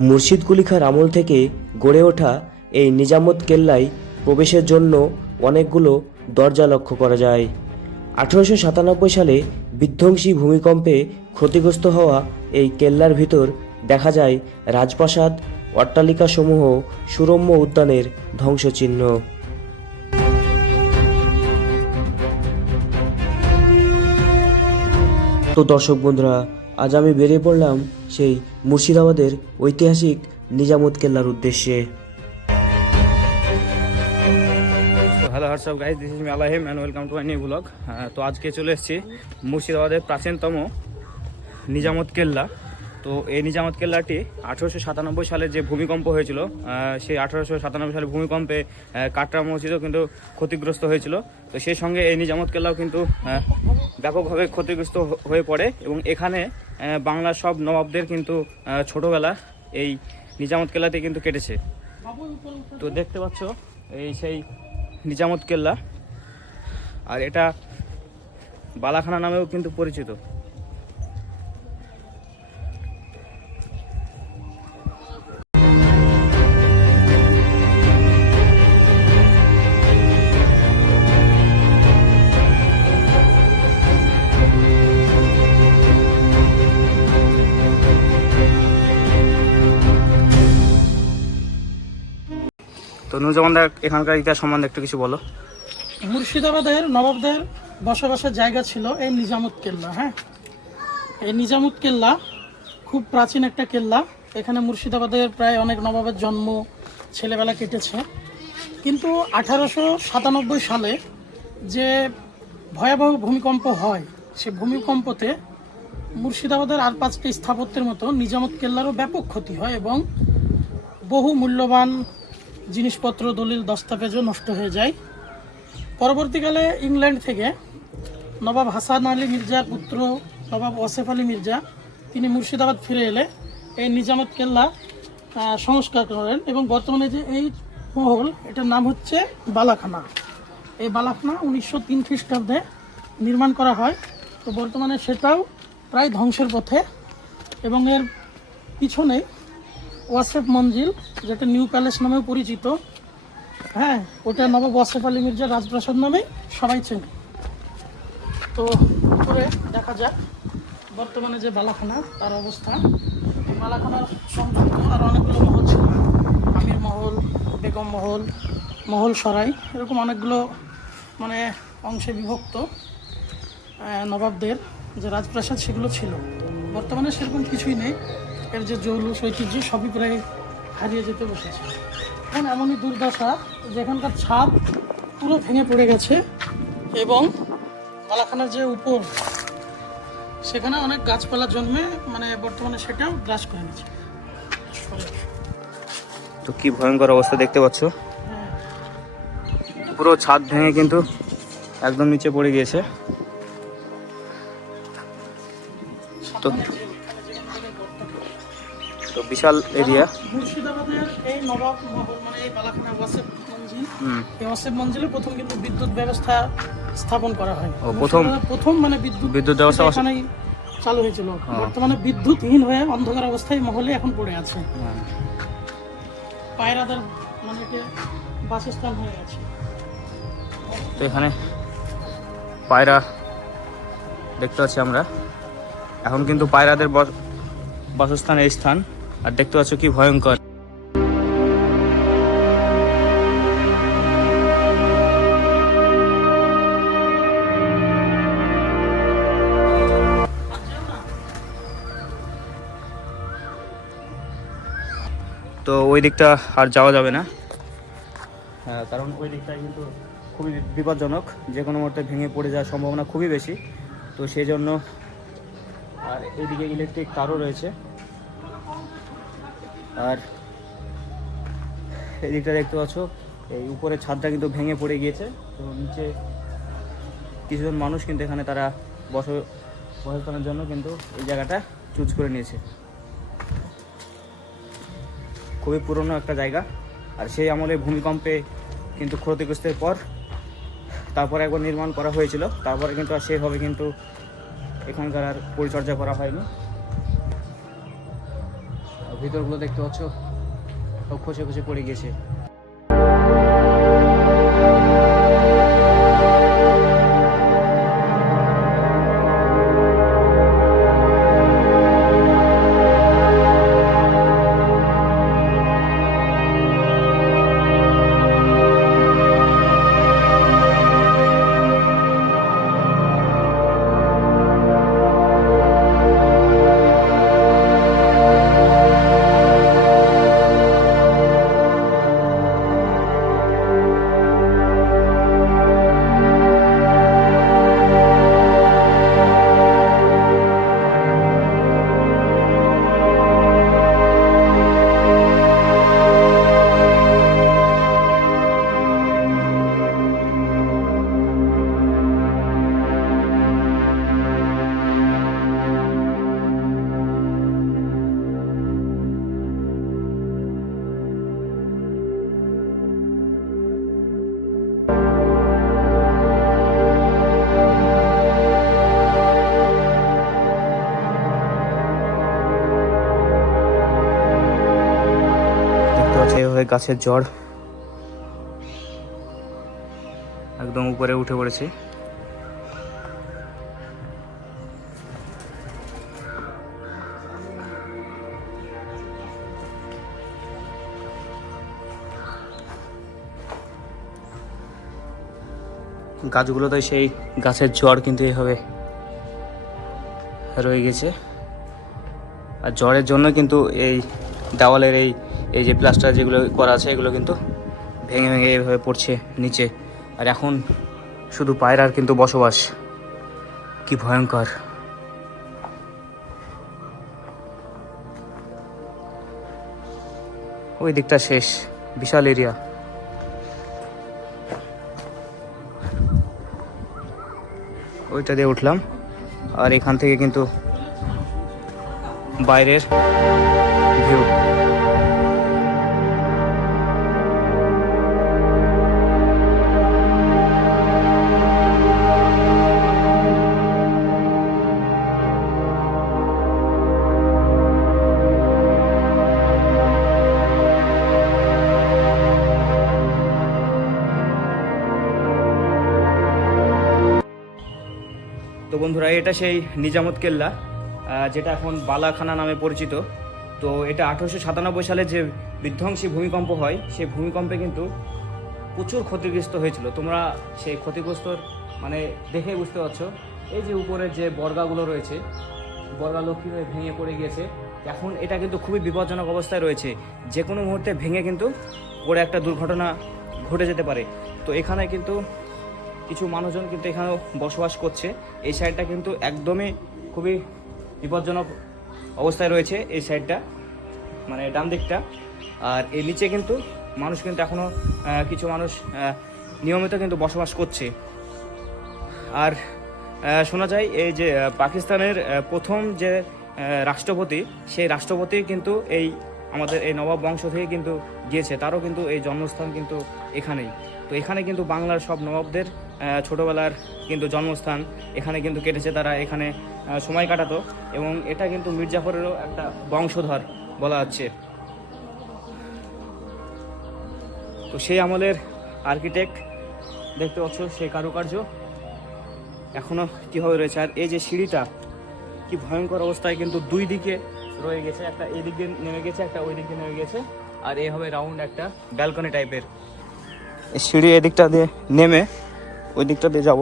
মুর্শিদ কুলি আমল থেকে গড়ে ওঠা এই নিজামত কেল্লায় প্রবেশের জন্য অনেকগুলো দরজা লক্ষ্য করা যায়। আঠারোশো সাতানব্বই সালে বিধ্বংসী ভূমিকম্পে ক্ষতিগ্রস্ত হওয়া এই কেল্লার ভিতর দেখা যায় রাজপ্রাসাদ, অট্টালিকাসমূহ, সুরম্য উদ্যানের ধ্বংসচিহ্ন। তো দর্শক বন্ধুরা আজ আমি বেরিয়ে পড়লাম সেই মুর্শিদাবাদের ঐতিহাসিক নিজামত কেল্লার উদ্দেশ্যে। Hello WhatsApp guys this is me আলাহিম and welcome to my new blog তো আজকে চলে এসেছি মুর্শিদাবাদের প্রাচীনতম নিজামত কেল্লা। তো এই নিজামত কেল্লাটি আঠেরোশো সাতানব্বই সালে যে ভূমিকম্প হয়েছিল সেই আঠেরোশো সাতানব্বই সালে ভূমিকম্পে কাটরা মসজিদও কিন্তু ক্ষতিগ্রস্ত হয়েছিল। তো সেই সঙ্গে এই নিজামত কেল্লাও কিন্তু ব্যাপকভাবে ক্ষতিগ্রস্ত হয়ে পড়ে এবং এখানে বাংলার সব নবাবদের কিন্তু ছোটোবেলা এই নিজামত কেল্লাতে কিন্তু কেটেছে। তো দেখতে পাচ্ছ, এই সেই নিজামত কেল্লা। আর এটা বালাখানা নামেও কিন্তু পরিচিত। নুরজামানদা এখানকার ইতিহাস সম্বন্ধে একটু কিছু বলো। মুর্শিদাবাদের, নবাবদের বসবাসের জায়গা ছিল এই নিজামত কেল্লা হ্যাঁ? এই নিজামত কেল্লা খুব প্রাচীন একটা কেল্লা। এখানে মুর্শিদাবাদের প্রায় অনেক নবাবের জন্ম ছেলেবেলা কেটেছে। কিন্তু আঠারোশো সাতানব্বই সালে যে ভয়াবহ ভূমিকম্প হয়, সে ভূমিকম্পতে মুর্শিদাবাদের আর পাঁচটি স্থাপত্যের মতো নিজামত কেল্লারও ব্যাপক ক্ষতি হয় এবং বহু মূল্যবান জিনিসপত্র, দলিল, দস্তাবেজও নষ্ট হয়ে যায়। পরবর্তীকালে ইংল্যান্ড থেকে নবাব হাসান আলী মির্জার পুত্র নবাব ওয়াসেফ আলী মির্জা, তিনি মুর্শিদাবাদ ফিরে এলে এই নিজামত কেল্লা সংস্কার করেন এবং বর্তমানে যে এই মহল, এটার নাম হচ্ছে বালাখানা। এই বালাখানা উনিশশো তিন খ্রিস্টাব্দে নির্মাণ করা হয়। তো বর্তমানে সেটাও প্রায় ধ্বংসের পথে এবং এর পিছনে ওয়াসেফ মঞ্জিল, যেটা নিউ প্যালেস নামেও পরিচিত। হ্যাঁ ওটা নবাব ওয়াসেফ আলী মির্জা রাজপ্রাসাদ নামে সবাই চেনে। তো উপরে দেখা যাক, বর্তমানে যে বালাখানা, তার অবস্থা। বালাখানার সংযুক্ত আর অনেকগুলো মহল ছিল। আমির মহল, বেগম মহল মহল সরাই, এরকম অনেকগুলো মানে অংশে বিভক্ত নবাবদের যে রাজপ্রাসাদ সেগুলো ছিল। বর্তমানে সেরকম কিছুই নেই। এর যে জৌলুস ঐতিহ্য সবই প্রায় হারিয়ে যেতে বসেছে। এখন এমনই দুর্দশা, যেখানকার ছাদ পুরো ভেঙে পড়ে গেছে এবং বালাখানার যে উপর, সেখানে অনেক গাছপালা জন্মে মানে বর্তমানে সেটাও গ্রাস করে নিচ্ছে। তো কি ভয়ঙ্কর অবস্থা দেখতে পাচ্ছ? পুরো ছাদ ভেঙে কিন্তু একদম নিচে পড়ে গিয়েছে। তো বিশাল এরিয়া। মুর্শিদাবাদের এই নবাব মহল মানে এই বালাখানা ওয়াসেফ মঞ্জিল এই ওয়াসেফ মঞ্জিলে প্রথম কিন্তু বিদ্যুৎ ব্যবস্থা স্থাপন করা হয়। ও, প্রথম? প্রথম মানে বিদ্যুৎ বিদ্যুৎ ব্যবস্থা। এখানেই চালু হয়েছিল। বর্তমানে বিদ্যুৎহীন হয়ে অন্ধকার অবস্থায় মহলে এখন পড়ে আছে। পায়রাদের মানে বাসস্থান হয়ে গেছে। তো এখানে পায়রা দেখতে পাচ্ছি আমরা। এখন কিন্তু পায়রাদের বস- বাসস্থান এই স্থান। আর দেখতে পাচ্ছ কি ভয়ঙ্কর। তো ওই দিকটা আর যাওয়া যাবে না। হ্যাঁ কারণ ওই দিকটা কিন্তু খুবই বিপজ্জনক। যে কোনো মুহূর্তে ভেঙে পড়ে যাওয়ার সম্ভাবনা খুবই বেশি। তো সেই জন্য আর এইদিকে ইলেকট্রিক তারও রয়েছে। আর এদিকটা দিকটা দেখতে পাচ্ছ, এই উপরের ছাদটা কিন্তু ভেঙে পড়ে গিয়েছে, তো নিচে কিছুজন মানুষ কিন্তু এখানে তারা বস, বসস্থানের জন্য কিন্তু এই জায়গাটা চুজ করে নিয়েছে। খুবই পুরনো একটা জায়গা, আর সেই আমলে ভূমিকম্পে কিন্তু ক্ষতিগ্রস্তের পর তারপর একবার নির্মাণ করা হয়েছিল, তারপরে কিন্তু আর সেভাবে কিন্তু এখানকার আর পরিচর্যা করা হয়নি। ভিতরগুলো দেখতে পাচ্ছ? সব খসে খসে পড়ে গেছে। গাছের জড় একদম উপরে উঠে পড়েছে। গাছগুলোতে সেই গাছের জড় কিন্তু এইভাবে রয়ে গেছে। আর জ্বরের জন্য কিন্তু এই দেওয়ালের এই এই যে প্লাস্টার যেগুলো করা আছে, এগুলো কিন্তু ভেঙে ভেঙে এভাবে পড়ছে নিচে। আর এখন শুধু পায়রার কিন্তু বসবাস। কি ভয়ঙ্কর। ওই দিকটা শেষ, বিশাল এরিয়া ওইটা দিয়ে উঠলাম। আর এখান থেকে কিন্তু বাইরের বন্ধুরা, এটা সেই নিজামত কেল্লা যেটা এখন বালাখানা নামে পরিচিত। তো এটা আঠারোশো সাতানব্বই সালে যে বিধ্বংসী ভূমিকম্প হয়, সেই ভূমিকম্পে কিন্তু প্রচুর ক্ষতিগ্রস্ত হয়েছিল। তোমরা সেই ক্ষতিগ্রস্তর মানে দেখে বুঝতে পারছ। এই যে উপরে যে বর্গাগুলো রয়েছে বর্গাগুলো কীভাবে ভেঙে পড়ে গিয়েছে, এখন এটা কিন্তু খুবই বিপজ্জনক অবস্থায় রয়েছে। যে কোনো মুহূর্তে ভেঙে কিন্তু পড়ে একটা দুর্ঘটনা ঘটে যেতে পারে। তো এখানে কিন্তু কিছু মানুষজন কিন্তু এখানেও বসবাস করছে। এই সাইডটা কিন্তু একদমই খুবই বিপজ্জনক অবস্থায় রয়েছে এই সাইডটা মানে ডান দিকটা। আর এর নিচে কিন্তু মানুষ কিন্তু এখনও কিছু মানুষ নিয়মিত কিন্তু বসবাস করছে। আর শোনা যায় এই যে পাকিস্তানের প্রথম যে রাষ্ট্রপতি, সেই রাষ্ট্রপতি কিন্তু এই আমাদের এই নবাব বংশ থেকে কিন্তু গিয়েছে। তারও কিন্তু এই জন্মস্থান কিন্তু এখানেই। তো এখানে কিন্তু বাংলার সব নবাবদের ছোটবেলার কিন্তু জন্মস্থান। এখানে কিন্তু কেটেছে তারা, এখানে সময় কাটাতো। এবং এটা কিন্তু মির্জাফরেরও একটা বংশধর বলা হচ্ছে তো সেই আমলের আর্কিটেক্ট দেখতে পাচ্ছ সেই কারুকার্য। এখনও কীভাবে রয়েছে? আর এই যে সিঁড়িটা, কি ভয়ঙ্কর অবস্থায় কিন্তু দুই দিকে রয়ে গেছে। একটা এই দিক দিয়ে নেমে গেছে, একটা ওই দিক দিয়ে নেমে গেছে। আর এ হবে রাউন্ড একটা ব্যালকনি টাইপের সিঁড়ি এদিকটা দিয়ে নেমে ওই দিকটা দিয়ে যাব।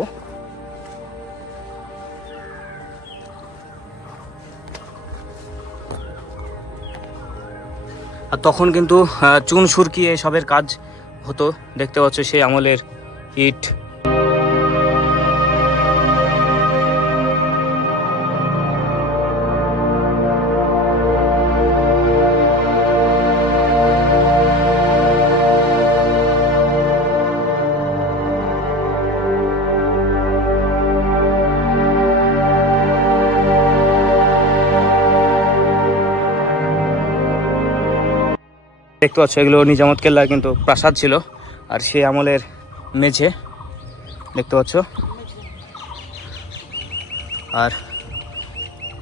আর তখন কিন্তু চুন, সুরকি এসবের কাজ হতো। দেখতে পাচ্ছ সেই আমলের ইট। দেখতে পাচ্ছ, এগুলো নিজামত কেল্লা কিন্তু প্রাসাদ ছিল। আর সেই আমলের মেঝে, দেখতে পাচ্ছ। আর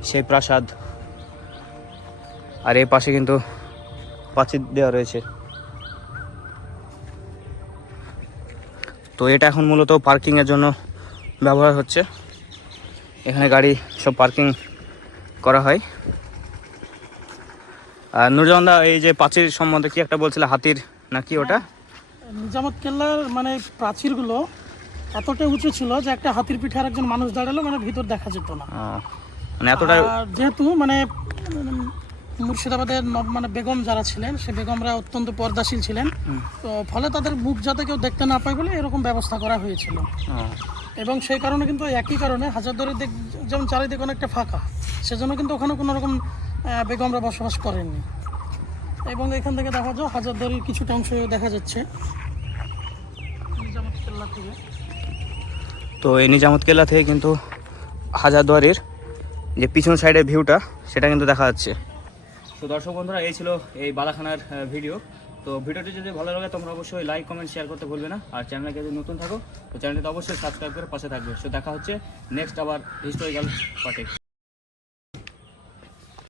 সেই প্রাসাদ। আর এই পাশে কিন্তু পাঁচিল দেওয়া রয়েছে। তো এটা এখন মূলত পার্কিংয়ের জন্য ব্যবহার হচ্ছে। এখানে গাড়ি সব পার্কিং করা হয়। নুরজামান দা এই যে প্রাচীর সম্বন্ধে কি একটা বলছিল হাতির নাকি ওটা? নিজামত কেল্লার মানে প্রাচীরগুলো এতটা উঁচু ছিল যে একটা হাতির পিঠে আর একজন মানুষ দাঁড়াল মানে ভিতর দেখা যেত না। মানে এতটা যেহেতু মানে মুর্শিদাবাদের মানে বেগম যারা ছিলেন সে বেগমরা অত্যন্ত পর্দাশীল ছিলেন। তো ফলে তাদের মুখ যাতে কেউ দেখতে না পায় বলে এরকম ব্যবস্থা করা হয়েছিল। এবং সেই কারণে কিন্তু একই কারণে হাজারদুয়ারির দিক যেমন চারিদিকে অনেকটা ফাঁকা সেজন্য কিন্তু ওখানে কোনো রকম বেগমরা বসবাস করেননি। এবং এখান থেকে দেখা যায় হাজারদুয়ারির কিছুটা অংশ দেখা যাচ্ছে। নিজামত কেল্লা থেকে। তো এই নিজামত কেল্লা থেকে কিন্তু হাজারদুয়ারির যে পিছন সাইডের ভিউটা সেটা কিন্তু দেখা যাচ্ছে। তো দর্শক বন্ধুরা এই ছিল এই বালাখানার ভিডিও। তো ভিডিওটি যদি ভালো লাগে তোমরা অবশ্যই লাইক কমেন্ট শেয়ার করতে ভুলবে না। আর চ্যানেলকে যদি নতুন থাকো তো চ্যানেলটি অবশ্যই সাবস্ক্রাইব করে পাশে থাকবে। সো দেখা হচ্ছে নেক্সট আবার হিস্টোরিক্যাল পার্টি